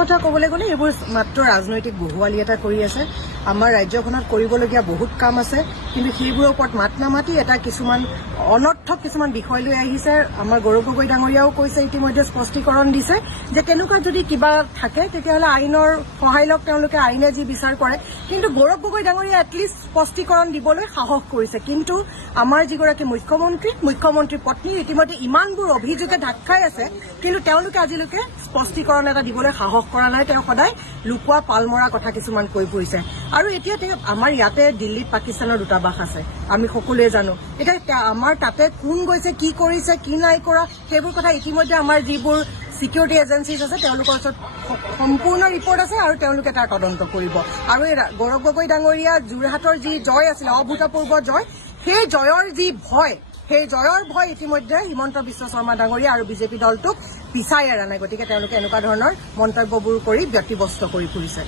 কথা ক'বলৈ গ'লে এইবোৰ মাত্ৰ ৰাজনৈতিক বহুৱালি এটা কৰি আছে। আমাৰ ৰাজ্যখনত কৰিবলগীয়া বহুত কাম আছে, কিন্তু সেইবোৰৰ ওপৰত মাত নামাতি এটা কিছুমান অনৰ্থক কিছুমান বিষয় লৈ আহিছে। আমাৰ গৌৰৱ গগৈ ডাঙৰীয়াও কৈছে, ইতিমধ্যে স্পষ্টীকৰণ দিছে যে তেনেকুৱা যদি কিবা থাকে তেতিয়াহ'লে আইনৰ সহায় লওক, তেওঁলোকে আইনে যি বিচাৰ কৰে। কিন্তু গৌৰৱ গগৈ ডাঙৰীয়া এটলিষ্ট স্পষ্টীকৰণ দিবলৈ সাহস কৰিছে। কিন্তু আমাৰ যিগৰাকী মুখ্যমন্ত্ৰীৰ পত্নী ইতিমধ্যে ইমানবোৰ অভিযোগে ঢাক খাই আছে, কিন্তু তেওঁলোকে আজিলৈকে স্পষ্টীকৰণ এটা দিবলৈ সাহস কৰা নাই। তেওঁ সদায় লুকুৱা পালমৰা কথা কিছুমান কৈ ফুৰিছে। আৰু এতিয়া আমাৰ ইয়াতে দিল্লীত পাকিস্তানৰ দূতাবাস আছে, আমি সকলোৱে জানো। এতিয়া আমাৰ তাতে কোন গৈছে, কি কৰিছে, কি নাই কৰা, সেইবোৰ কথা ইতিমধ্যে আমাৰ যিবোৰ সিকিউৰিটি এজেন্সিজ আছে তেওঁলোকৰ ওচৰত সম্পূৰ্ণ ৰিপৰ্ট আছে আৰু তেওঁলোকে তাৰ তদন্ত কৰিব। আৰু এই গৌৰৱ গগৈ ডাঙৰীয়া যোৰহাটৰ যি জয় আছিলে, অভূতপূৰ্ব জয়, সেই জয়ৰ যি ভয়, সেই জয়ৰ ভয় ইতিমধ্যে হিমন্ত বিশ্ব শৰ্মা ডাঙৰীয়া আৰু বিজেপি দলটোক পিছাই এৰা নাই। গতিকে তেওঁলোকে এনেকুৱা ধৰণৰ মন্তব্যবোৰ কৰি ব্যতিব্যস্ত কৰি ফুৰিছে।